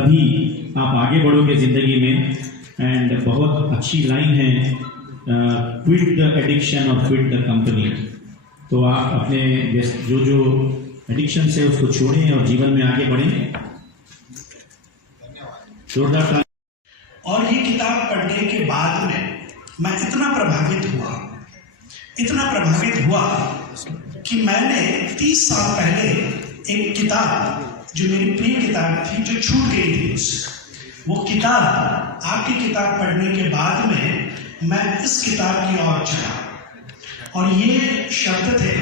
तभी आप आगे बढ़ोगे जिंदगी में। एंड बहुत अच्छी लाइन है, क्विट द एडिक्शन और क्विट द कंपनी। तो आप अपने जो एडिक्शन से उसको छोड़ें और जीवन में आगे बढ़ें। जोरदार। और ये किताब पढ़ने के बाद में मैं इतना प्रभावित हुआ कि मैंने 30 साल पहले एक किताब, जो मेरी प्रिय किताब थी, जो छूट गई थी, वो किताब, आपकी किताब पढ़ने के बाद में मैं इस किताब की ओर चला। और ये शब्द थे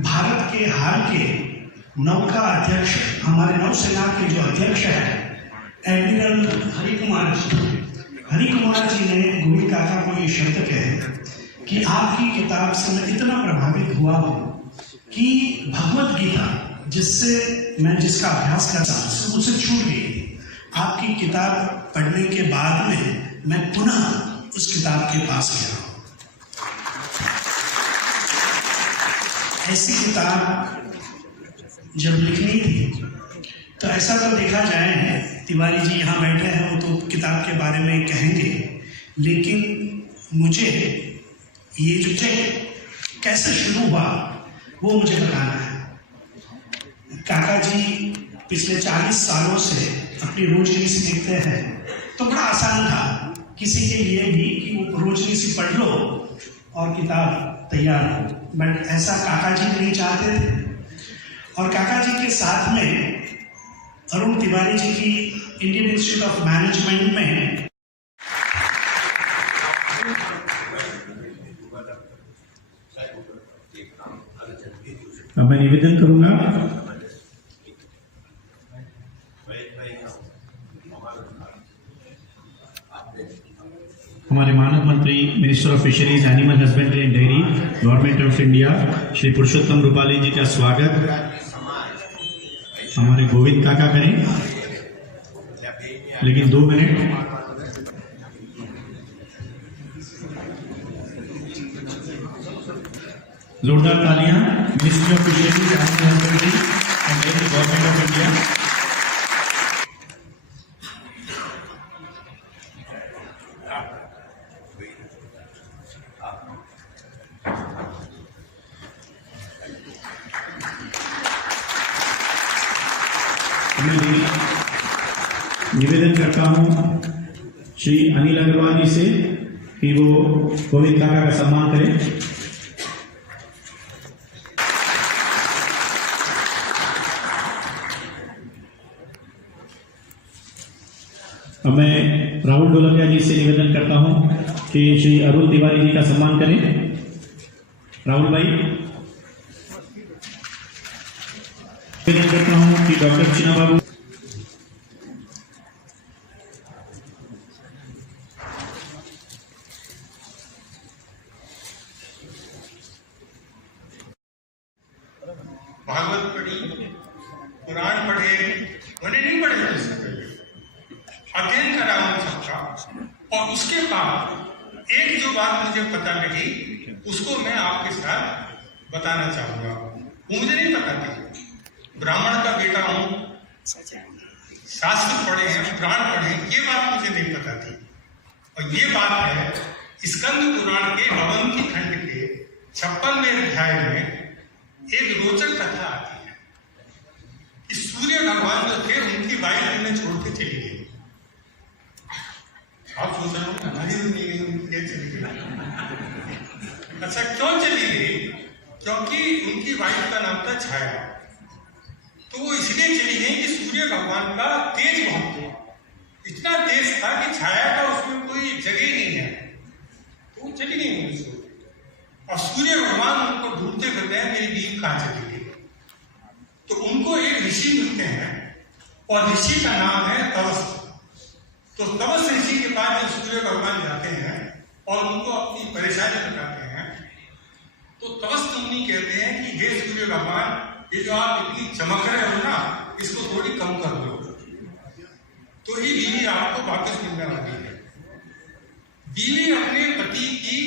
भारत के हाल के नौका अध्यक्ष, हमारे नौसेना के जो अध्यक्ष हैं, एडमिरल हरि कुमार जी ने गोविंद काका को ये शब्द कहे कि आपकी किताब से मैं इतना प्रभावित हुआ हूँ कि भगवत गीता, जिसका अभ्यास करता हूँ, मुझसे छूट गई। आपकी किताब पढ़ने के बाद में मैं पुनः उस किताब के पास गया। ऐसी किताब जब लिखनी थी तो ऐसा तो देखा जाए है, तिवारी जी यहाँ बैठे हैं, वो तो किताब के बारे में कहेंगे, लेकिन मुझे ये जो कैसे शुरू हुआ वो मुझे बताना है। काका जी पिछले 40 सालों से अपनी रोजनीसी लिखते हैं, तो बड़ा आसान था किसी के लिए भी कि वो रोजनीसी पढ़ लो और किताब तैयार हो, बट ऐसा काका जी नहीं चाहते थे। और काका जी के साथ में अरुण तिवारी जी की इंडियन इंस्टीट्यूट ऑफ मैनेजमेंट में अब मैं निवेदन करूंगा हमारे मानव मंत्री, minister of fisheries, animal husbandry and dairy, government of India, Shri Purushottam Rupali ji का स्वागत हमारे गोविंद काका करें, लेकिन 2 मिनट। जोरदार तालियां ministry of fisheries, animal husbandry and dairy, government of India. निवेदन करता हूं श्री अनिल अग्रवाल जी से कि वो गोविंद काका का सम्मान करें। अब मैं राहुल ढोलकिया जी से निवेदन करता हूं कि श्री अरुण तिवारी जी का सम्मान करें। राहुल भाई। निवेदन करता हूं कि डॉक्टर चिना बाबू। भागवत पढ़ी, कुरान पढ़े, मैंने नहीं पढ़े थे इससे पहले, अध्ययन करा उन सबका। और उसके बाद एक जो बात मुझे पता लगी, उसको मैं आपके साथ बताना चाहूंगा। वो मुझे नहीं पता थी। ब्राह्मण का बेटा हूं, शास्त्र पढ़े हैं, पुराण पढ़े हैं, ये बात मुझे नहीं पता थी। और ये बात है स्कंद पुराण के अवंती खंड के 56वें अध्याय में एक रोचक कथा आती है कि सूर्य भगवान जो थे, उनकी वाइफ उन्हें छोड़ के चली गई। आप सोच रहे हो हमारी नहीं गई, क्या चली गई? अच्छा, क्यों चली गई? क्योंकि उनकी वाइफ का नाम था छाया। तो वो इसलिए चली गई कि सूर्य भगवान का तेज बहुत था, इतना तेज था कि छाया का उसमें कोई जगह ही नहीं है। तो वो चली गई उनसे, और सूर्य भगवान उनको ढूंढते फिरते हैं, मेरी बीवी कहाँ चली गई। तो उनको एक ऋषि मिलते हैं, और ऋषि का नाम है तवस्त। तो तवस्त ऋषि के पास जब सूर्य भगवान जाते हैं और उनको अपनी परेशानी बताते हैं, तो तवस्त मुनि कहते हैं कि हे सूर्य भगवान, ये जो आप इतनी चमक रहे हो ना, इसको थोड़ी कम कर दो, तो ही बीवी आपको वापस मिलने वाली है। बीवी अपने पति की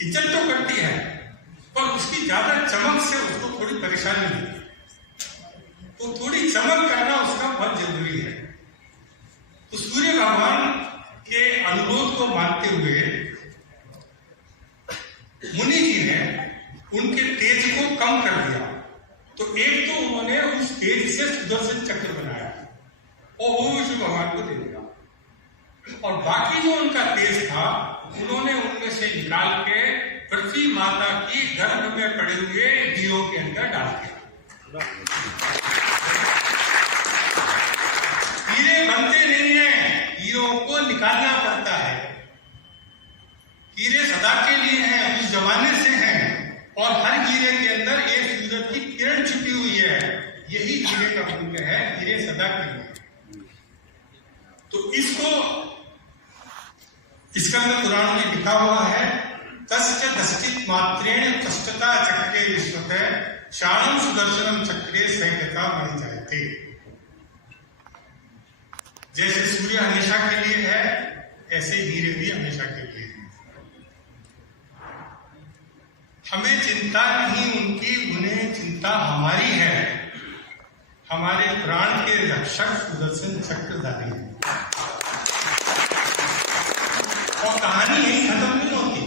इज्जत तो करती है, पर उसकी ज्यादा चमक से उसको थोड़ी परेशानी होती है। तो थोड़ी चमक करना उसका अनुरोध को मानते हुए मुनि जी ने उनके तेज को कम कर दिया। तो एक तो उन्होंने उस तेज से सुदर्शन चक्र बनाया और वो विष्णु भगवान को दे दिया, और बाकी जो उनका तेज था उन्होंने उनमें से निकाल के पृथ्वी माता की गर्भ में पड़े हुए दियों के अंदर डाल दिया। हीरे बनते नहीं है, हीरों को निकालना पड़ता है। हीरे सदा के लिए हैं, उस जमाने से हैं, और हर हीरे के अंदर एक सूरज की किरण छुपी हुई है। यही हीरे का मूल्य है, हीरे सदा के लिए। तो इसका अंदर पुराण में लिखा हुआ है, तस्य दस्तित मात्रेण कष्टता चक्रे विश्वते शाणम सुदर्शनम चक्रे सैकता मणि जायते। जैसे सूर्य हमेशा के लिए है, ऐसे हीरे भी हमेशा के लिए है। हमें चिंता नहीं उनकी, उन्हें चिंता हमारी है। हमारे प्राण के रक्षक सुदर्शन चक्रधारी हैं। और कहानी यही खत्म नहीं होती,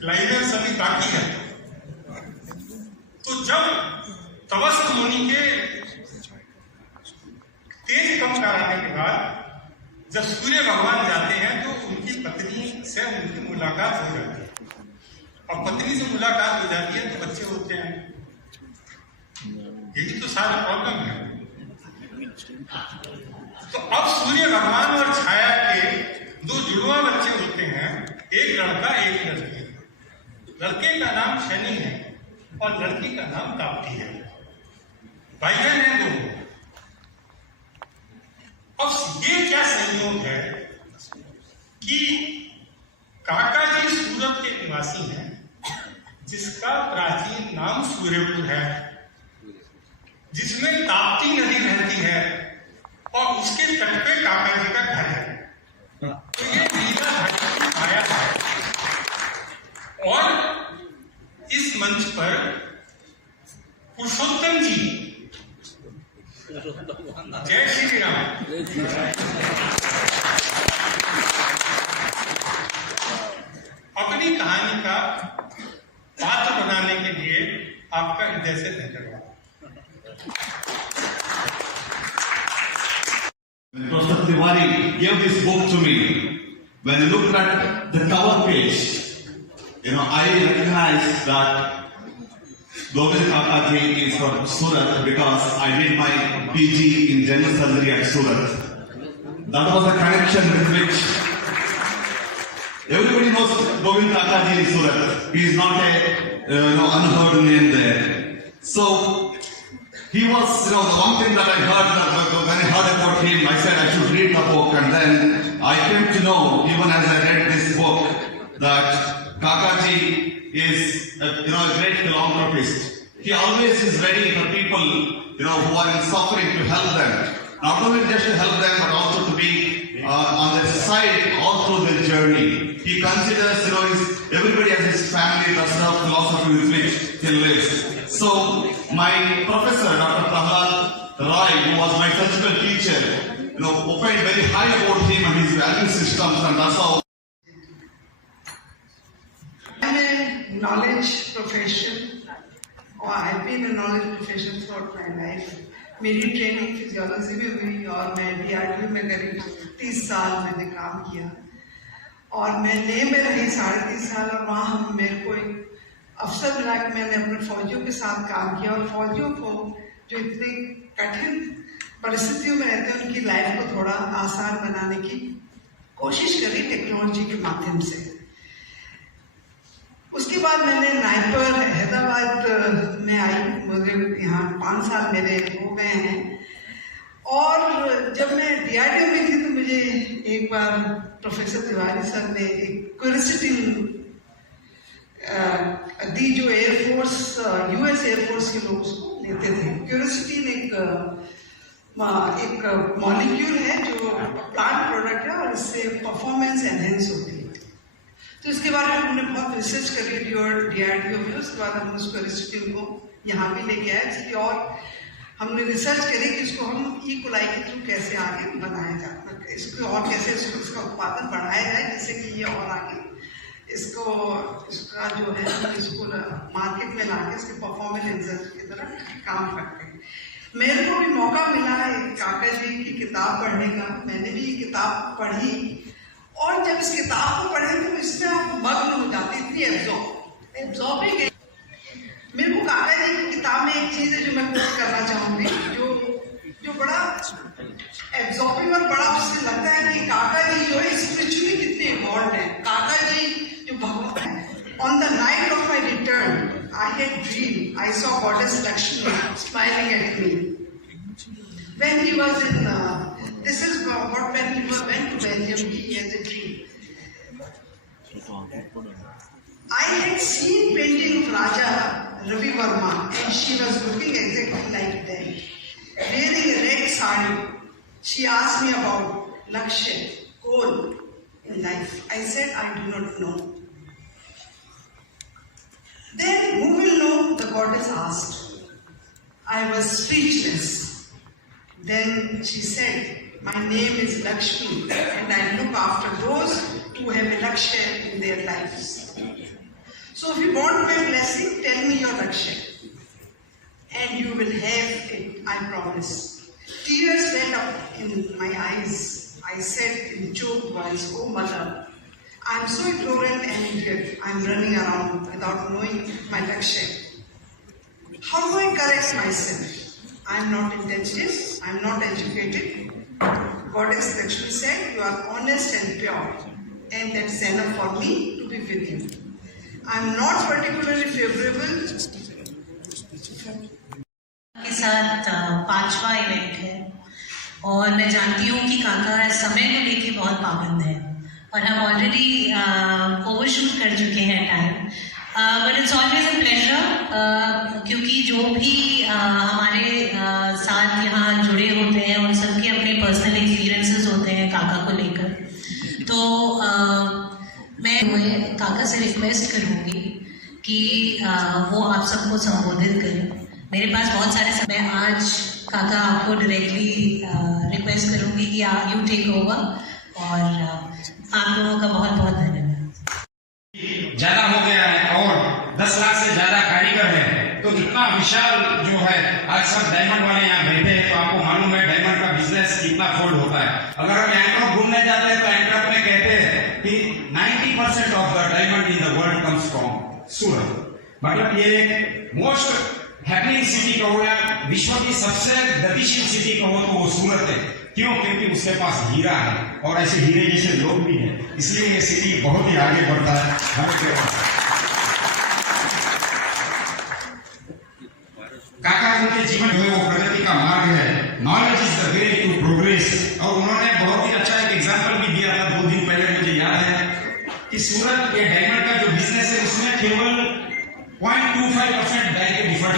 क्लाइमेक्स अभी बाकी है। तो जब तपस्वी मुनि के तेज कम कराने के बाद जब सूर्य भगवान जाते हैं तो उनकी पत्नी से उनकी मुलाकात हो जाती है, और पत्नी से मुलाकात हो जाती है तो बच्चे होते हैं। यही तो सारा प्रॉब्लम है। तो अब सूर्य भगवान और छाया के दो जुड़वा बच्चे होते हैं, एक लड़का एक लड़की। लड़के का नाम शनि है और लड़की का नाम ताप्ती है। भाई बहन है दो। अब ये क्या संयोग है कि काका जी सूरत के निवासी हैं, जिसका प्राचीन नाम सूर्यपुर है, जिसमें ताप्ती नदी बहती है, और उसके तट पे काका जी का घर है। तो ये लीला धरती की माया है। और इस मंच पर पुरुषोत्तम जी, जय श्री राम, अपनी कहानी का पात्र बनाने के लिए आपका हृदय से धन्यवाद। Professor Tiwari gave this book to me. When I looked at the cover page, I recognized that Govind Kaka ji is from Surat because I did my PG in general surgery at Surat. That was a connection with which everybody knows Govind Kaka ji in Surat. He is not a unheard name there. So he was, the one thing that I heard, when I heard about him, I said I should read the book, and then I came to know, even as I read this book, that Kakaji is a great philanthropist. He always is ready for people, who are in suffering to help them. Not only just to help them, but also to be on their side all through their journey. He considers, everybody as his family. That's the philosophy with which he lives. So, my professor, Dr. Prahlad Rai, who was my surgical teacher, opined very high about him and his value systems, and that's how. I'm a knowledge profession, or I've been a knowledge profession throughout my life. मेरी training physiology में हुई और मैं DRDO में करीब 30 साल मैंने काम किया, और मैं लेह में रही 3.5 साल, और वहाँ मेरे को एक अवसर मिला कि मैंने अपने फौजियों के साथ काम किया, और फौजियों को जो इतने कठिन परिस्थितियों में रहते हैं उनकी लाइफ को थोड़ा आसान बनाने की कोशिश करी टेक्नोलॉजी के माध्यम से। उसके बाद मैंने नाइपर हैदराबाद में आई, मुझे यहाँ 5 साल मेरे हो गए हैं, और जब मैं DRDO में थी तो मुझे एक बार प्रोफेसर तिवारी सर ने एक क्यूरियोसिटी दी, जो एयरफोर्स US एयरफोर्स के लोग उसको लेते थे। क्यूरियोसिटी एक मॉलिक्यूल है जो प्लांट प्रोडक्ट है, और इससे परफॉर्मेंस एनहेंस होती है। तो इसके बारे में हमने बहुत रिसर्च करी DRDO में। उसके बाद हम उस क्यूरियोसिटी को यहाँ भी लेके आए, इसकी और हमने रिसर्च करी कि इसको हम ई-कोलाई के थ्रू कैसे आगे बनाया जाए, इसको और कैसे इसका उत्पादन बढ़ाया जाए, जिससे कि ये और आगे इसका जो है इसको मार्केट में लाके इसके परफॉर्मेंस की तरह काम करते हैं। मेरे को भी मौका मिला एक काका जी की किताब पढ़ने का। मैंने भी ये किताब पढ़ी और जब इस किताब को पढ़े तो इसमें आप मग्न हो जाते, इतनी एब्जॉर्बिंग है। मेरे को काका जी की किताब में एक चीज है जो मैं कोट करना चाहूंगी, जो बड़ा एब्जॉर्बिंग और बड़ा उससे लगता है कि काका जी जो है स्पिरिचुअली कितने इवॉल्व है। काका जी जो भगवान है, on the night of my return I had dream I saw goddess Lakshmi smiling at me when he was in this is what when he went to Belgium he has a dream. I had seen painting of Raja Ravi Verma and she was looking exactly like them, wearing a red sari. She asked me about Lakshya, goal in life. I said I do not know. Then who will know? The goddess asked. I was speechless. Then she said, my name is Lakshmi and I look after those who have a Lakshya in their lives. So if you want my blessing, tell me your Lakshya and you will have it, I promise. Tears welled up in my eyes. I said in choked voice, oh mother, I am so ignorant and idiot. I am running around without knowing my Lakshya. How do I correct myself? I am not intelligent, I am not educated. Goddess Lakshmi said, you are honest and pure, and that's enough for me to be with you. I am not particularly favorable. के साथ 5वां event है और मैं जानती हूँ कि काका समय को लेके बहुत पाबंद है और हम ऑलरेडी ओवरशूट कर चुके हैं time, but it's always a pleasure क्योंकि जो भी हमारे साथ यहाँ जुड़े होते हैं उन सबके अपने पर्सनल एक्सपीरियंसेस होते हैं काका को लेकर। तो मैं काका से रिक्वेस्ट करूँगी कि वो आप सबको संबोधित करें। मेरे पास बहुत सारे समय, आज काका आपको डायरेक्टली रिक्वेस्ट करूँगी कि यू टेक ओवर और आप लोगों का बहुत बहुत धन्यवाद। ज्यादा हो गया है और 10 लाख से ज्यादा कारीगर है, तो इतना विशाल जो है, आज सब डायमंड वाले यहाँ बैठे हैं, तो आपको मालूम है डायमंड का बिजनेस कितना फोल्ड होता है। अगर हम एंट्रॉप घूमने जाते हैं तो एंट्रॉप में कहते हैं कि 90% of the diamond in the world comes from Surat. मतलब ये मोस्ट हैपनिंग सिटी कहो या विश्व की सबसे गतिशील सिटी कहो तो वो सूरत है। क्यों? क्योंकि उसके पास हीरा है और ऐसे हीरे जैसे लोग भी हैं, इसलिए ये सिटी बहुत ही आगे बढ़ता है। काका उनके जीवन जो है वो प्रगति का मार्ग है। Knowledge is the way to progress. और उन्होंने बहुत ही अच्छा एक एग्जांपल भी दिया था 2 दिन पहले, मुझे याद है कि सूरत के डायमंड का जो बिजनेस है उसमें केवल 0.25% बैंक के डिफॉल्ट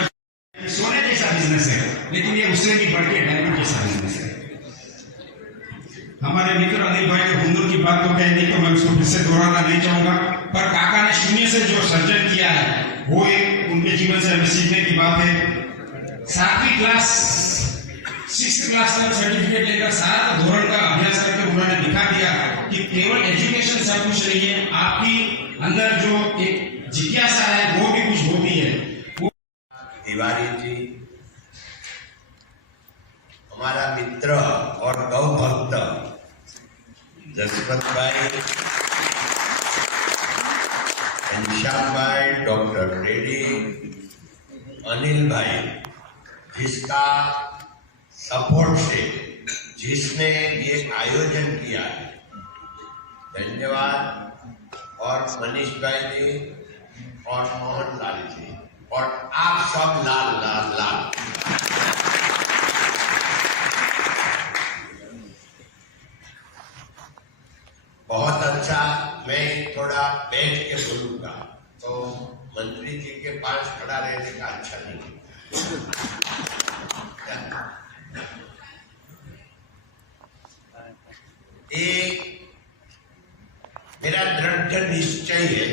सोने जैसा बिजनेस है, लेकिन ये उससे भी बढ़ के डायमंड जैसा बिजनेस है। हमारे मित्र अनिल भाई ने हुनर की बात तो कह दी, तो मैं उसको फिर से दोहराना नहीं चाहूंगा, पर काका ने शून्य से जो सर्जन किया है वो एक उनके जीवन से हमें सीखने की बात है। 7वीं क्लास 6th क्लास तक सर्टिफिकेट लेकर 7 धोरण का अभ्यास करके उन्होंने दिखा दिया कि केवल एजुकेशन सब कुछ नहीं है, आपकी अंदर जो एक जिज्ञासा है वो भी कुछ होती है। तिवारी जी हमारा मित्र और गौ भक्त जसवंत भाई, घनश्याम भाई, डॉक्टर रेड्डी, अनिल भाई, जिसका सपोर्ट से जिसने ये आयोजन किया है, धन्यवाद। और मनीष भाई जी और मोहन लाल जी और आप सब लाल लाल लाल। बहुत अच्छा। मैं थोड़ा बैठ के बोलूंगा तो मंत्री जी के पास खड़ा रहने का अच्छा नहीं। एक मेरा दृढ़ निश्चय है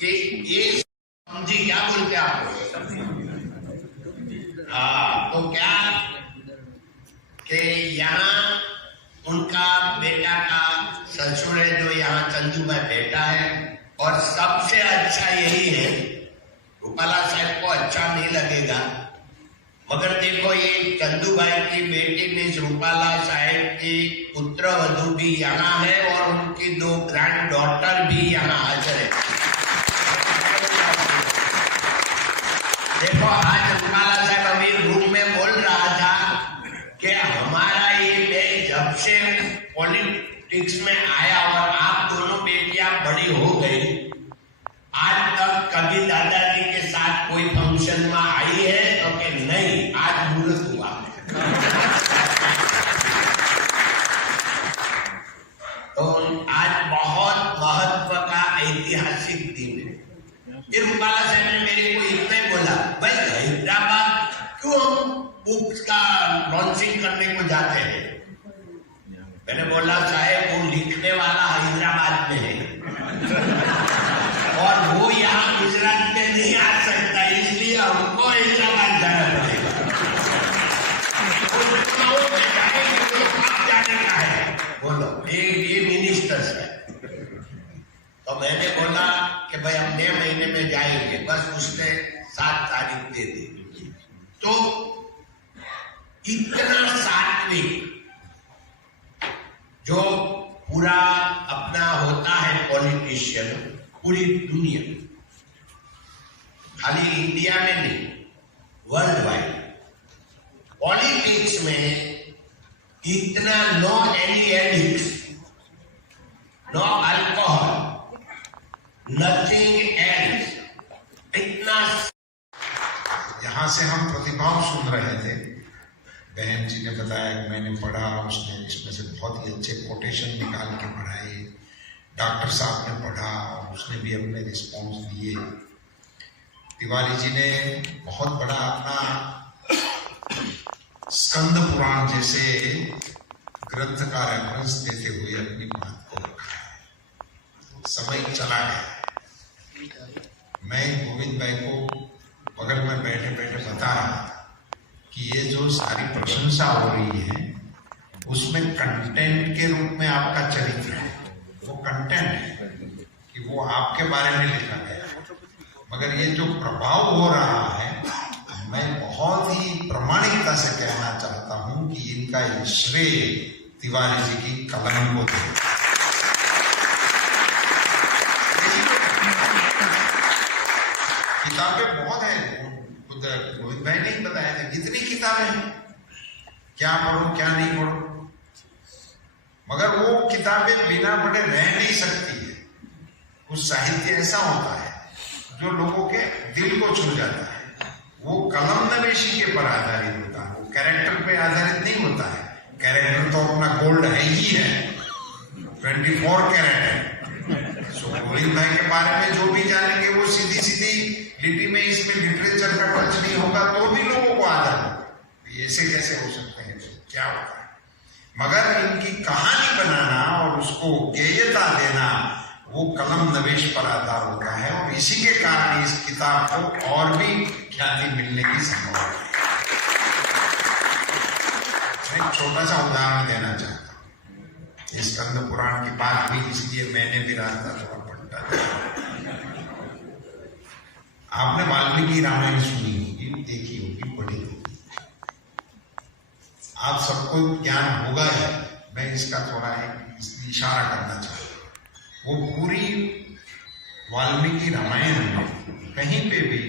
कि ये समझी क्या बोलते हैं आपको, हाँ, तो क्या कि यहाँ उनका बेटा का ससुर है जो यहाँ चंदू भाई बेटा है, और सबसे अच्छा यही है, रूपाला साहब को अच्छा नहीं लगेगा मगर देखो ये चंदू भाई की बेटी मिस रूपाला साहब की पुत्र वधू भी यहाँ है और उनकी 2 ग्रैंड डॉटर भी यहाँ हाजिर है। देखो आज रूपाला साहब अभी रूम में बोल रहा था कि हमारा ये मैं जब से पॉलिटिक्स में आया और आप दोनों बेटियां बड़ी हो गई, आज तक कभी दादाजी के साथ कोई फंक्शन में आई है तो कि नहीं, आज मुहूर्त हुआ। तो आज बहुत महत्व का ऐतिहासिक दिन है। फिर रूपाला साहब ने मेरे को इतना ही बोला, भाई हैदराबाद क्यों हम बुक्स का लॉन्चिंग करने को जाते हैं? मैंने बोला साहब वो लिखने वाला हैदराबाद में है और वो यहाँ गुजरात में नहीं आ सकता, इसलिए हमको हैदराबाद जाना पड़ेगा। जाने का है, बोलो ये मिनिस्टर्स है। तो मैंने बोला कि भाई हम 9 महीने में जाएंगे, बस उसने 7 तारीख दे दी। तो इतना सात्विक जो पूरा अपना होता है पॉलिटिशियन, पूरी दुनिया, खाली इंडिया में नहीं, वर्ल्ड वाइड पॉलिटिक्स में इतना no any addicts, no alcohol, nothing else, इतना। यहाँ से हम प्रतिभाव सुन रहे थे, बहन जी ने बताया कि मैंने पढ़ा, उसने इसमें से बहुत ही अच्छे कोटेशन निकाल के पढ़ाए, डॉक्टर साहब ने पढ़ा और उसने भी अपने रिस्पॉन्स दिए। तिवारी जी ने बहुत बड़ा अपना स्कंद पुराण जैसे ग्रंथ का रेफरेंस देते हुए अपनी बात को रखा है। समय चला गया, मैं गोविंद भाई को बगल में बैठे बैठे बता रहा था कि ये जो सारी प्रशंसा हो रही है उसमें कंटेंट के रूप में आपका चरित्र है, वो कंटेंट है कि वो आपके बारे में लिखा गया, मगर ये जो प्रभाव हो रहा है, मैं बहुत ही प्रामाणिकता से कहना चाहता हूं कि इनका ये श्रेय तिवारी जी की कलम को दे। किताबें बहुत हैं, गोविंद भाई ने बताया था कितनी किताबें हैं, क्या पढ़ो क्या नहीं पढ़ो, मगर वो किताबें बिना पढ़े रह नहीं सकती है। कुछ साहित्य ऐसा होता है जो लोगों के दिल को छू जाता है, वो कलम नवेशी के पर आधारित होता है, वो कैरेक्टर पे आधारित नहीं होता है। कैरेक्टर तो अपना गोल्ड है ही है, 24 कैरेट है। सो गोविंद भाई के बारे में जो भी जानेंगे वो सीधी सीधी लिपि में, इसमें लिटरेचर का टच नहीं होगा तो भी लोगों को आदत है, ऐसे कैसे हो सकते हैं, क्या होता है। मगर इनकी कहानी बनाना और उसको गेयता देना वो कलम नवेश पर आधार होता है, और इसी के कारण इस किताब को और भी ख्याति मिलने की संभावना है। मैं छोटा सा उदाहरण देना चाहता हूँ, इस स्कंद पुराण की बात हुई इसलिए मैंने भी रास्ता थोड़ा पलटा दिया। आपने वाल्मीकि रामायण सुनी होगी, देखी होगी, पढ़ी होगी, आप सबको ज्ञान होगा है, मैं इसका थोड़ा इशारा करना चाहता हूं। वो पूरी वाल्मीकि रामायण में कहीं पे भी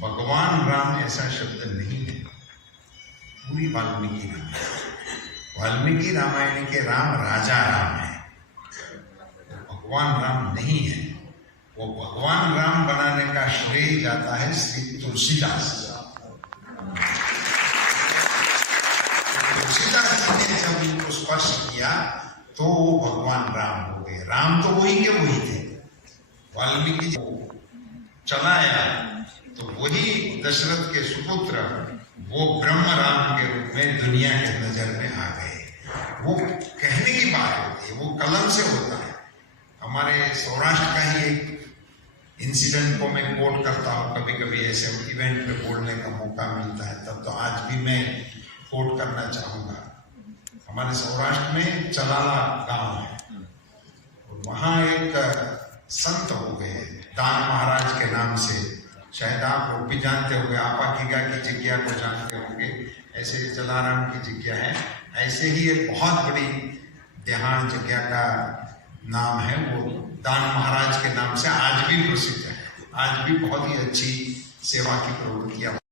भगवान राम ऐसा शब्द नहीं है। पूरी वाल्मीकि रामायण के राम राजा राम है, भगवान राम नहीं है। वो भगवान राम बनाने का श्रेय जाता है श्री तुलसीदास। तुलसीदास जी ने जब इनको स्पर्श किया तो वो भगवान राम हो गए। राम तो वही के वही थे, वाल्मीकि चलाया तो वही दशरथ के सुपुत्र वो ब्रह्म राम के रूप में दुनिया के नजर में आ गए। वो कहने की बात होती है, वो कलम से होता है। हमारे सौराष्ट्र का ही एक इंसिडेंट को मैं कोट करता हूँ, कभी कभी ऐसे इवेंट पे बोलने का मौका मिलता है तब, तो आज भी मैं कोट करना चाहूँगा। हमारे सौराष्ट्र में चलाला गांव है, वहाँ एक संत हो गए दान महाराज के नाम से, शायद आप लोग भी जानते होंगे, आपाकीगा की जिज्ञा को जानते होंगे, ऐसे जलाराम की जिज्ञा है, ऐसे ही एक बहुत बड़ी देहान जिज्ञा का नाम है, वो दान महाराज के नाम से आज भी प्रसिद्ध है। आज भी बहुत ही अच्छी सेवा की प्रवृत्तियां